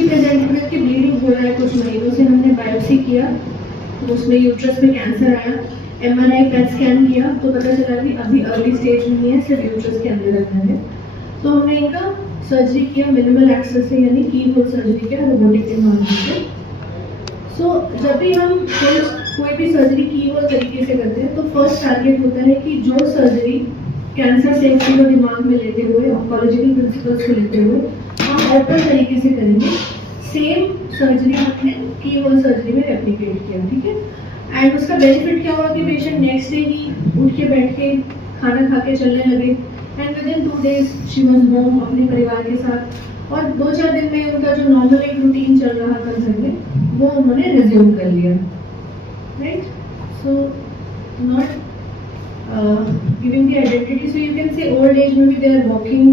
Present में कि bleeding हो रहा है कुछ महीनों से, हमने बायोप्सी किया तो उसमें यूट्रस में कैंसर आया, एमआरआई पेट स्कैन किया तो पता चला कि अभी अर्ली स्टेज नहीं है, सिर्फ यूट्रस के अंदर रखना है। तो हमने इनका सर्जरी किया मिनिमल एक्सेस से, यानी की होल सर्जरी किया रोबोटिक टेक्नोलॉजी से। सो जब भी हम कोई भी सर्जरी की होल तरीके से करते हैं तो फर्स्ट टारगेट होता है कि जो सर्जरी कैंसर सेफ्टी को दिमाग में लेते हुए, ऑन्कोलॉजिकल प्रिंसिपल्स को लेते हुए हम ओपन तरीके से करेंगे, सेम सर्जरी हमने की होल सर्जरी में रेप्लिकेट किया, ठीक है। एंड उसका बेनिफिट क्या हुआ कि पेशेंट नेक्स्ट डे ही उठ के बैठ के खाना खा के चलने लगे, and with in 2 days she was home अपने परिवार के साथ, और 2-4 दिन में उनका जो नॉर्मल एक रूटीन चल रहा था घर में वो उन्होंने रिज्यूम कर लिया, right. So not giving the identity, so you can say old age में भी they are walking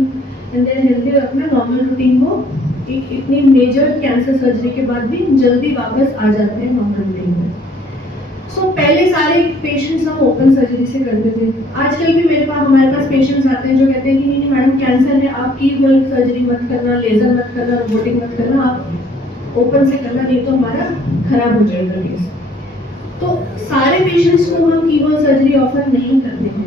and they are healthy, अपना नॉर्मल रूटीन को एक इतनी मेजर कैंसर सर्जरी के बाद भी जल्दी वापस आ जाते हैं नॉर्मल रूटीन में। सो पहले सारे पेशेंट्स हम ओपन सर्जरी से करते थे, आजकल भी हमारे पास पेशेंट्स आते हैं जो कहते हैं कि नहीं मैडम कैंसर है, आप की होल सर्जरी मत करना, लेजर मत करना, रोबोटिक मत करना, आप ओपन से करना, नहीं तो हमारा खराब हो जाएगा केस। तो सारे पेशेंट्स को हम की होल सर्जरी ऑफर नहीं करते हैं,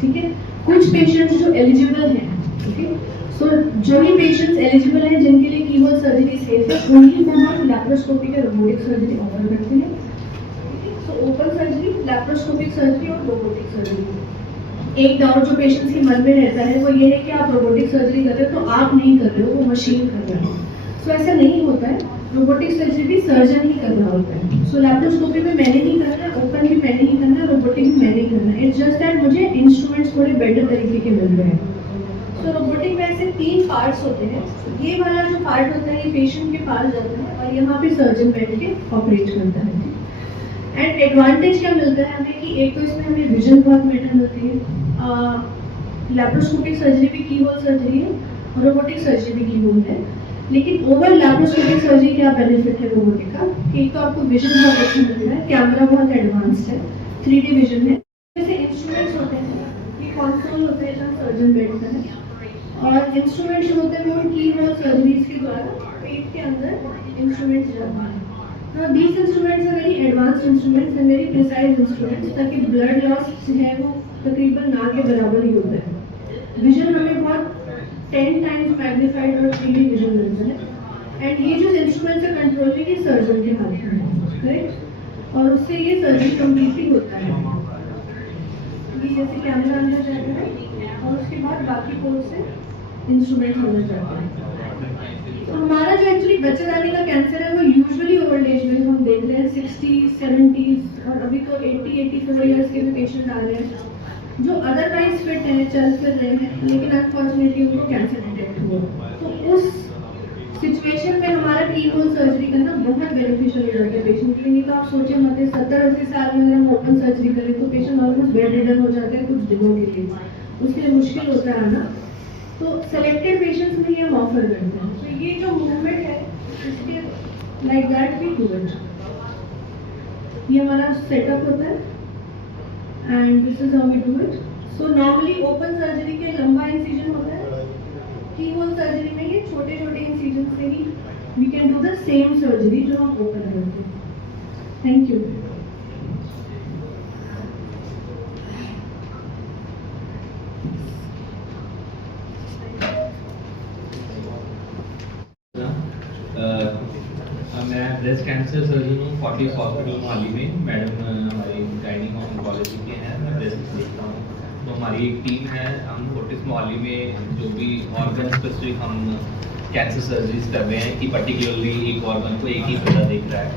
ठीक है। कुछ पेशेंट्स जो एलिजिबल हैं, ठीक है, सो जो ही पेशेंट्स एलिजिबल हैं जिनके लिए की होल सर्जरी सेफ है, उन्हीं को हम लैप्रोस्कोपिक या रोबोटिक सर्जरी ऑफर करते हैं। ओपन सर्जरी, लैप्रोस्कोपिक सर्जरी और रोबोटिक सर्जरी। एक डाउट जो पेशेंट्स के मन में रहता है वो ये है कि आप रोबोटिक सर्जरी कर रहे हो तो आप नहीं कर रहे हो, वो मशीन कर रहा है। सो ऐसा नहीं होता है, रोबोटिक सर्जरी भी सर्जन ही कर रहा होता है। सो लैप्रोस्कोपी में मैंने ही करना है, ओपन भी मैंने ही करना है, रोबोटिक भी मैंने ही करना है। इट्स जस्ट दैट मुझे इंस्ट्रूमेंट्स थोड़े बेटर तरीके के मिल रहे हैं। सो रोबोटिक में ऐसे 3 पार्ट्स होते हैं। ये वाला जो पार्ट होता है ये पेशेंट के पास जाता है और यहाँ पे सर्जन बैठ के ऑपरेट करता है। एंड एडवांटेज क्या मिलता है हमें कि एक तो इसमें हमें विजन बहुत बेटर मिलती है, लैप्रोस्कोपिक सर्जरी भी की होल सर्जरी है और रोबोटिक सर्जरी भी की होल है, लेकिन ओवर लैप्रोस्कोपिक सर्जरी क्या बेनिफिट है रोबोटिक का, एक तो आपको विजन बहुत अच्छा मिल रहा है, कैमरा बहुत एडवांस्ड है, 3D विजन है, जैसे इंस्ट्रूमेंट्स होते हैं, ये कंसोल होते हैं जहाँ सर्जन बैठता है, और इंस्ट्रूमेंट्स जो होते हैं वो की होल सर्जरीज के द्वारा पेट के अंदर इंस्ट्रूमेंट्स जाते हैं। Now these instruments are very advanced instruments and very precise instruments, ताकि blood loss है वो तकरीबन ना के बराबर ही होता है। विजन हमें बहुत 10 times magnified और 3D विजन मिलता है, एंड ये जो इंस्ट्रूमेंट्स है कंट्रोलिंग ये सर्जन के हाथ में है, राइट, और उससे ये सर्जरी कम्प्लीटली होता है। ये जैसे कैमरा अंदर जाता है और उसके बाद बाकी पोर्ट से इंस्ट्रूमेंट अंदर जाता है। तो हमारा जो एक्चुअली बच्चे जाने का कैंसर है वो यूजुअली ओल्ड एज में हम देख रहे हैं 60s 70s और अभी तो 80-84 ईयर्स के भी पेशेंट आ रहे हैं जो अदरवाइज फिट हैं, चल फिर रहे हैं, लेकिन अनफॉर्चुनेटली उनको कैंसर डिटेक्ट हुआ। तो उस सिचुएशन में हमारा की होल सर्जरी करना बहुत बेनिफिशियल हो जाता है पेशेंट के लिए। नहीं तो आप सोचे मत 70-80 साल में अगर हम ओपन सर्जरी करें तो पेशेंट ऑलमोस्ट बेड रिडन हो जाता है कुछ दिनों के लिए, उसके लिए मुश्किल होता है आना। तो सेलेक्टेड पेशेंट्स में ये हम ऑफर करते हैं। तो ये जो मूवमेंट है इसके like that we do it, ये हमारा सेटअप होता है and this is how we do it. So normally open surgery के लंबा इंसिजन होता है, की होल सर्जरी में ये छोटे छोटे इंसिजन से ही we can do the same surgery जो हम ओपन करते हैं। Thank you. मैं ब्रेस्ट कैंसर सर्जन हूँ फोर्टिस हॉस्पिटल मोहाली में। मैडम हमारी गाइनिक ऑन्कोलॉजी के हैं, मैं ब्रेस्ट देखता हूँ। तो हमारी एक टीम है, हम फोर्टिस मोहाली में जो भी ऑर्गन स्पेसिफिक हम कैंसर सर्जरीज कर रहे हैं कि पर्टिकुलरली एक ऑर्गन को एक ही बंदा देख रहा है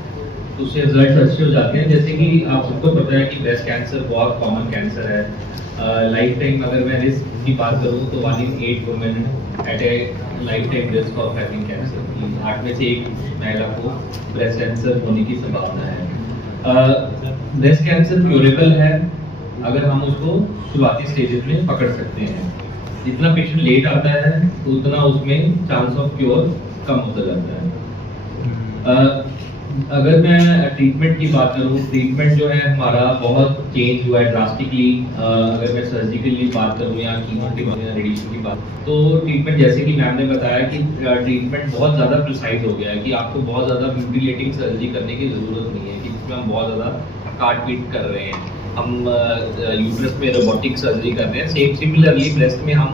तो उससे रिजल्ट अच्छे हो जाते हैं। जैसे कि आप सबको पता है कि ब्रेस्ट कैंसर बहुत कॉमन कैंसर है। लाइफ टाइम अगर मैं रिस्क की बात करूँ तो 1 in 8 women at A life time risk of having cancer, 8 में से 1 महिला को ब्रेस्ट कैंसर होने की संभावना है। ब्रेस्ट कैंसर क्योरेबल है अगर हम उसको शुरुआती स्टेजेस में पकड़ सकते हैं। जितना पेशेंट लेट आता है उतना उसमें चांस ऑफ क्योर कम होता जाता है। अगर मैं ट्रीटमेंट की बात करूँ, ट्रीटमेंट जो है हमारा बहुत चेंज हुआ है ड्रास्टिकली। अगर मैं सर्जिकली बात करूँ या कीमो की बात या रेडिएशन की बात, तो ट्रीटमेंट जैसे कि मैम ने बताया कि ट्रीटमेंट बहुत ज़्यादा प्रिसाइज हो गया है कि आपको बहुत ज़्यादा म्यूटिलेटिंग सर्जरी करने की ज़रूरत नहीं है कि जिसमें हम बहुत ज़्यादा काट पीट कर रहे हैं। हम यूट्रस में रोबोटिक सर्जरी कर रहे हैं। सिमिलरली ब्रेस्ट में हम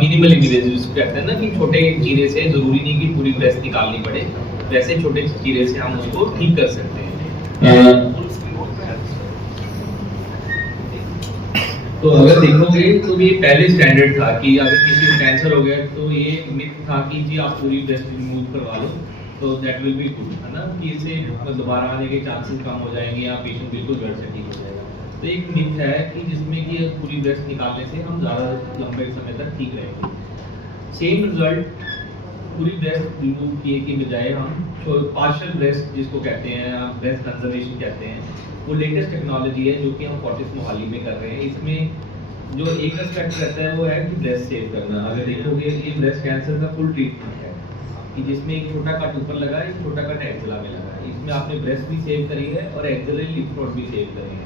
मिनिमल इन्वेजिव जिसको कहते हैं ना कि छोटे चीरे से ज़रूरी नहीं कि पूरी ब्रेस्ट निकालनी पड़े, वैसे छोटे चीरे से हम उसको ठीक कर सकते हैं। तो अगर देखोगे तो ये पहले स्टैंडर्ड था कि अगर किसी को कैंसर हो गया तो ये मिथ था कि जी आप पूरी ब्रेस्ट रिमूव करवा लो तो दैट विल बी गुड, है ना, कि इससे दोबारा आने के चांसेस कम हो जाएंगे या पेशेंट बिल्कुल घर से ठीक हो जाएगा। तो एक मिथ है कि जिसमें कि पूरी ब्रेस्ट निकालने से हम ज़्यादा लंबे समय तक ठीक रहेंगे। सेम रिजल्ट पूरी ब्रेस्ट रिमूव किए की बजाय हम पार्शियल ब्रेस्ट जिसको कहते हैं, ब्रेस्ट कंजर्वेशन कहते हैं, वो लेटेस्ट टेक्नोलॉजी है जो कि हम फोर्टिस मोहाली में कर रहे हैं। इसमें जो एक एस्पेक्ट रहता है वो है कि ब्रेस्ट सेव करना। अगर देखोगे ये ब्रेस्ट कैंसर का फुल ट्रीटमेंट है कि जिसमें एक छोटा कट ऊपर लगा है, एक छोटा कट एक्जिला में लगा है। इसमें आपने ब्रेस्ट भी सेव करी है और एक्जिलरी लिम्फ नोड भी सेव करे हैं।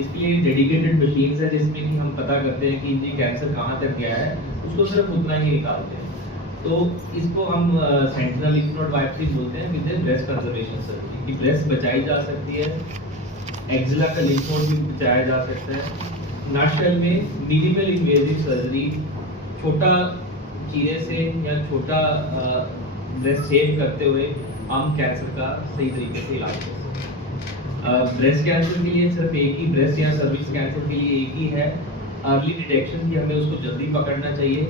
इसके लिए डेडिकेटेड मशीन्स है जिसमें कि हम पता करते हैं कि ये कैंसर कहाँ तक गया है, उसको सिर्फ उतना ही निकालते हैं। तो इसको हम सेंटिनल लिम्फ नोड बायोप्सी बोलते हैं विद ब्रेस्ट कंजर्वेशन सर्जरी कि ब्रेस्ट बचाई जा सकती है, एक्जिला का लिम्फ नोड भी बचाया जा सकता है। नटशेल में मिनिमल इन्वेजिव सर्जरी, छोटा चीरे से या छोटा ब्रेस्ट सेव करते हुए हम कैंसर का सही तरीके से इलाज कर सकते हैं। ब्रेस्ट कैंसर के लिए सिर्फ एक ही, ब्रेस्ट या सर्विक्स कैंसर के लिए एक ही है अर्ली डिटेक्शन, की हमें उसको जल्दी पकड़ना चाहिए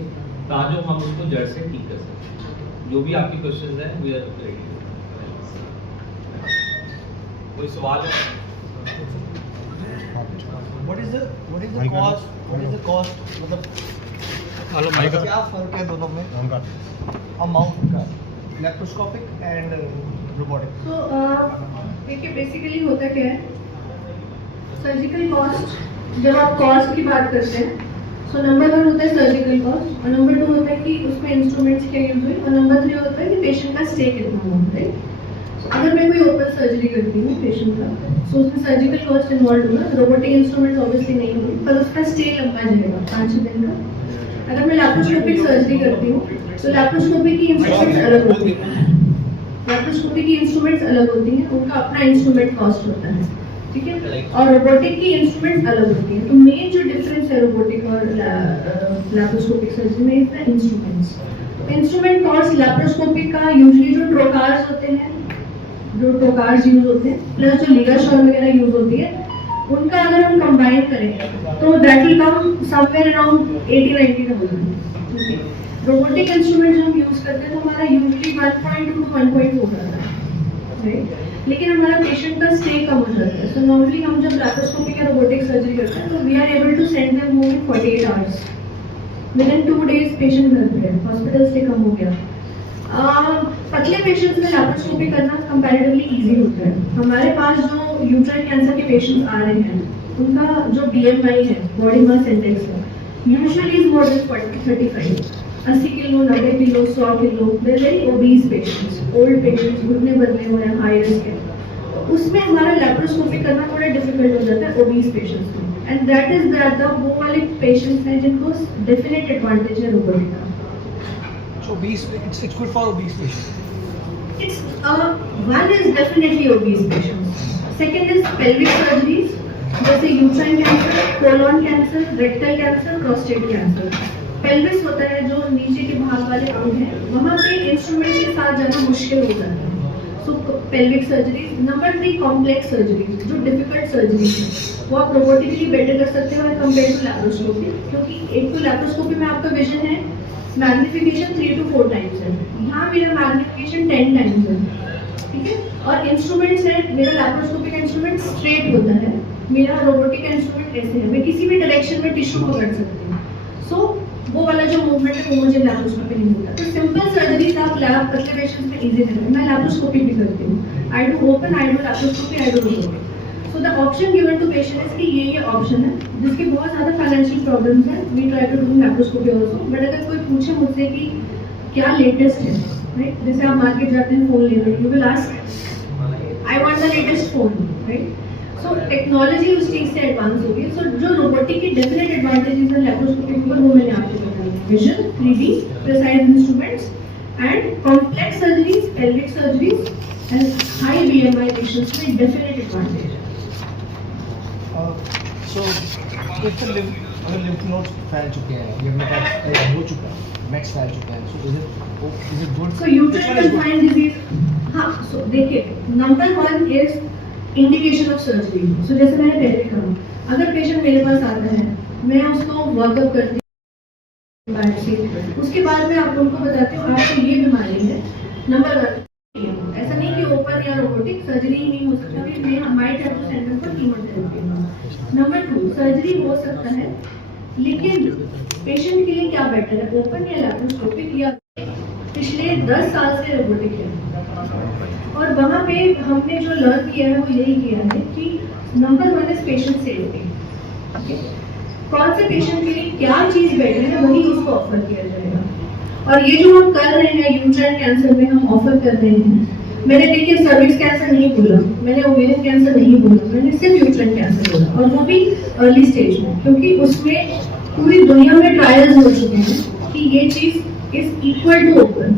ताकि हम उसको जड़ से ठीक कर सकते। जो भी आपके क्वेश्चंस हैं वी आर रेडी। कोई सवाल है? What is the cost? What is the cost? मतलब क्या फर्क है दोनों में? अमाउंट का, लैप्रोस्कोपिक एंड रोबोटिक। तो देखिए बेसिकली होता क्या है, सर्जिकल कॉस्ट, जब आप कॉस्ट की बात करते हैं सो नंबर 1 होता है सर्जिकल कॉस्ट और नंबर 2 होता है कि उसमें इंस्ट्रूमेंट्स क्या यूज हुए और नंबर 3 होता है कि पेशेंट का स्टे कितना हुआ है। अगर मैं कोई ओपन सर्जरी करती हूँ पेशेंट का तो उसमें सर्जिकल कॉस्ट इन्वॉल्व होगा, रोबोटिक इंस्ट्रूमेंट्स ऑब्वियसली नहीं होंगे पर उसका स्टे लंबा जाएगा 5-6 दिन का। अगर मैं लैप्रोस्कोपिक सर्जरी करती हूँ तो लैप्रोस्कोपी की इंस्ट्रूमेंट्स अलग होती हैं, लैप्रोस्कोपी की इंस्ट्रूमेंट्स अलग होती हैं, उनका अपना इंस्ट्रूमेंट कॉस्ट होता है, ठीक है, और रोबोटिक की इंस्ट्रूमेंट्स अलग होती हैं। तो मेन जो डिफरेंस है रोबोटिक और लैप्रोस्कोपिक सर्जरी में is the instruments. Instrument cost laparoscopic का यूजुअली जो ट्रोकार्स होते हैं, जो ट्रोकार्स यूज होते हैं प्लस जो लिगाशॉर वगैरह यूज होती है, उनका अगर हम कंबाइन करें तो that will come somewhere around 80-90,000। Robotic instrument जो हम यूज करते हैं तो हमारा यूजुअली 1.2 to 1.4 जाता है, राइट, लेकिन हमारा पेशेंट का स्टे कम हो जाता है। सो नॉर्मली हम जब लैप्रोस्कोपिक या रोबोटिक सर्जरी करते हैं तो we are able to send them home in 48 hours, within 2 days patient घर पे है, हॉस्पिटल से कम हो गया। पतले पेशेंट्स में लैप्रोस्कोपी करना कंपैरेटिवली इजी होता है। हमारे पास जो यूट्राइन कैंसर के पेशेंट्स आ रहे हैं उनका जो BMI है, बॉडी मास इंडेक्स है, usually is more than 35, 80 kilo, 90 kilo, 100 kilo, very obese patients, old patients, घुटने बदले हुए हैं, हाई रिस्क है, तो उसमें हमारा लैप्रोस्कोपी करना थोड़ा डिफिकल्ट हो जाता है ओबीज पेशेंट्स में। And that is that the वो वाले पेशेंट्स हैं जिनको डेफिनेट एडवांटेज है रोबोटिक का। So obese, it's good for obese patients. It's one is definitely obese patients. Second is pelvic surgeries, जैसे uterine cancer, colon cancer, rectal cancer, prostate cancer. Pelvis होता है जो नीचे के भाग वाले अंग हैं, वहाँ पे इंस्ट्रूमेंट के साथ जाना मुश्किल हो जाता है। So pelvic surgeries. Number 3 complex surgeries, जो डिफिकल्ट सर्जरीज है वो आप रोबोटिकली बेटर कर सकते हो कंपेयर टू लैप्रोस्कोपी, क्योंकि एक तो लैप्रोस्कोपी में आपका विजन है मैग्निफिकेशन 3 to 4 टाइम्स है, यहाँ मेरा मैग्निफिकेशन 10 टाइम्स है, ठीक है, और इंस्ट्रूमेंट्स है, मेरा लैप्रोस्कोपिक इंस्ट्रूमेंट स्ट्रेट होता है, मेरा रोबोटिक इंस्ट्रूमेंट ऐसे है, मैं किसी भी डायरेक्शन में टिश्यू पकड़ सकती हूँ। सो वो वाला जो मूवमेंट है वो मुझे लैप्रोस्कोपी नहीं होता। तो सिंपल सर्जरीज आप लैब पतले पेशेंट्स में इजी करते हैं। मैं लैप्रोस्कोपी भी करती हूँ, I do open, I do laparoscopy, I do robotic. So the option given to patient is कि ये ऑप्शन है, जिसके बहुत ज़्यादा फाइनेंशियल प्रॉब्लम्स हैं, we try to do laparoscopy also. But अगर कोई पूछे मुझसे कि क्या लेटेस्ट है, राइट, जैसे आप मार्केट जाते हैं फोन लेने, you will ask I want the latest phone, right? So technology उस चीज से एडवांस हो गई। सो जो रोबोटिक की डेफिनेट एडवांटेजेस है लैप्रोस्कोपी के ऊपर वो मैंने आपको बताया, vision, 3D, precise instruments and complex surgeries, pelvic surgeries and high BMI patients में डेफिनेट एडवांटेज है। So, if the अगर lymph nodes फैल चुके हैं या मेटास्टेसिस हो चुका है, मैक्स फैल चुका है, so is it good? So uterine confined disease, हाँ, so देखिए, number 1 is indication of surgery. So जैसे मैंने पहले कहा, अगर पेशेंट मेरे पास आता है, मैं उसको वर्कअप करती हूँ, उसके बाद मैं आप लोगों को बताती हूँ आपको ये बीमारी है। नंबर 1, ऐसा नहीं कि ओपन या रोबोटिक सर्जरी ही नहीं हो सकता, भी might have to send for chemotherapy. Number 2, surgery हो सकता है, लेकिन पेशेंट के लिए क्या बेटर है, ओपन या लैप्रोस्कोपिक, या पिछले 10 साल से रोबोटिक है। और वहाँ पे हमने जो लर्न किया है वो यही किया है कि नंबर 1 इज पेशेंट सेफ्टी। कौन से पेशेंट के लिए क्या चीज़ बेटर है वही उसको ऑफर किया जाएगा। और ये जो हम कर रहे हैं यूट्राइन कैंसर में हम ऑफर कर रहे हैं, मैंने देखिए सर्विक्स कैंसर नहीं बोला, मैंने ओवेरियन कैंसर नहीं बोला, मैंने सिर्फ यूट्राइन कैंसर बोला, और वो भी अर्ली स्टेज में, क्योंकि उसमें पूरी दुनिया में ट्रायल्स हो चुके हैं कि ये चीज़ is equal to open.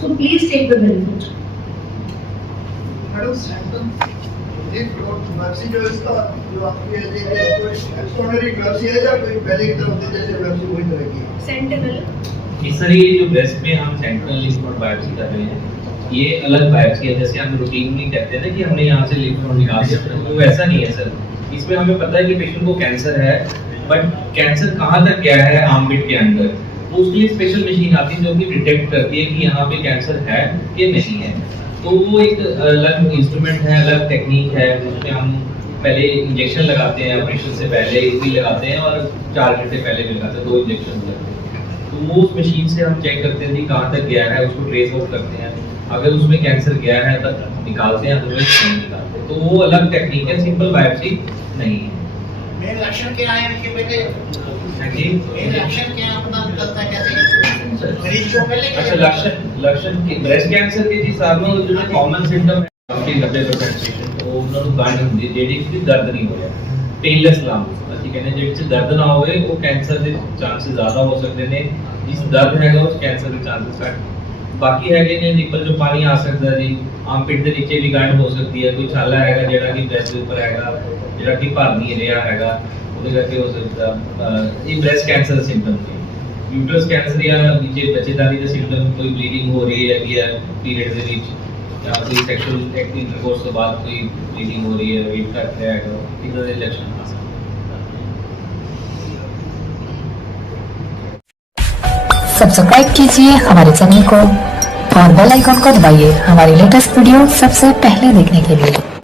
So please take the benefit. मैप्सी जो इसका जो आपकी एक्सट्राऑर्डिनरी मैप्सी है या कोई पहले की तरफ से जैसे मैप्सी वही तरह की है? सेंटिनल इस तरह ये जो ब्रेस्ट में हम सेंट्रल लिम्फ नोड बायोप्सी कर रहे हैं, ये अलग बायोप्सी है। जैसे हम रूटीनली कहते हैं ना कि हमने यहाँ से लिम्फ नोड निकाल दिया, वो वैसा नहीं है सर। इसमें हमें पता है कि पेशेंट को कैंसर है, बट कैंसर कहाँ तक गया है आर्मपिट के अंदर, वो उसके लिए स्पेशल मशीन आती है जो कि डिटेक्ट करती है कि यहाँ पे कैंसर है कि नहीं है। तो वो एक अलग इंस्ट्रूमेंट है, अलग टेक्निक है, जिसमें हम पहले इंजेक्शन लगाते हैं, ऑपरेशन से पहले भी लगाते हैं और 4 घंटे पहले भी लगाते हैं, 2 इंजेक्शन लगते हैं। तो वो उस मशीन से हम चेक करते हैं कि कहाँ तक गया है, उसको ट्रेस आउट करते हैं। अगर उसमें कैंसर गया है तब निकालते हैं, अदरवाइज नहीं निकालते। तो वो अलग टेक्निक है, सिंपल बायोप्सी नहीं है। मेन लक्षण क्या है इनके बेटे? मेन लक्षण क्या पता चलता है कैसे? मरीज को पहले अच्छा, लक्षण की ब्रेस्ट कैंसर के हिसाब में जो कॉमन सिम्टम है आपके 90% पेशेंट को ਉਹਨਾਂ ਨੂੰ ਗੰਢ ਹੁੰਦੀ ਜਿਹੜੀ ਕਿ ਦਰਦ ਨਹੀਂ ਹੋ ਰਿਹਾ, ਪੇਨਲੈਸ ਲੰਪ ਅਸੀਂ ਕਹਿੰਦੇ ਜਿਹੜੇ ਚ ਦਰਦ ਨਾ ਹੋਵੇ ਉਹ ਕੈਂਸਰ ਦੇ ਚਾਂਸਸ ਜ਼ਿਆਦਾ ਹੋ ਸਕਦੇ ਨੇ। ਜਿਸ ਦਰਦ ਹੈਗਾ ਉਸ ਕੈਂਸਰ ਦੇ ਚਾਂਸਸ ਘੱਟ। ਬਾਕੀ ਹੈਗੇ ਨੇ ਨਿਪਲ ਜੋ ਪਾਣੀ ਆ ਸਕਦਾ ਜੀ, ਆਰਮਪਿਟ ਦੇ ਨੀਚੇ ਵੀ ਗੰਢ ਹੋ ਸਕਦੀ ਹੈ, ਕੋਈ ਛਾਲਾ ਹੈਗਾ ਜਿਹੜਾ ਕਿ ਬ੍ਰੈਸਟ ਦੇ ਉੱਪਰ ਹੈਗਾ ਜਿਹੜਾ ਕਿ ਭਰ ਨਹੀਂ ਰਿਹਾ ਹੈਗਾ, ਉਹਦੇ ਕਰਕੇ ਹੋ ਸਕਦਾ। ਇਹ ਬ੍ਰੈਸਟ ਕੈਂਸਰ ਦੇ ਸਿੰਪਟਮ ਨੇ। यूट्रस कैंसर या नीचे बच्चेदारी के सिम्टम, कोई ब्लीडिंग हो रही है या पीरियड के बीच या कोई सेक्सुअल इंटरकोर्स के बाद कोई ब्लीडिंग हो रही है, वेट घट रहा है, इस तरह के लक्षण आ सकते हैं। सब्सक्राइब कीजिए हमारे चैनल को और बेल आइकॉन को दबाइए हमारी लेटेस्ट वीडियो सबसे पहले देखने के लिए।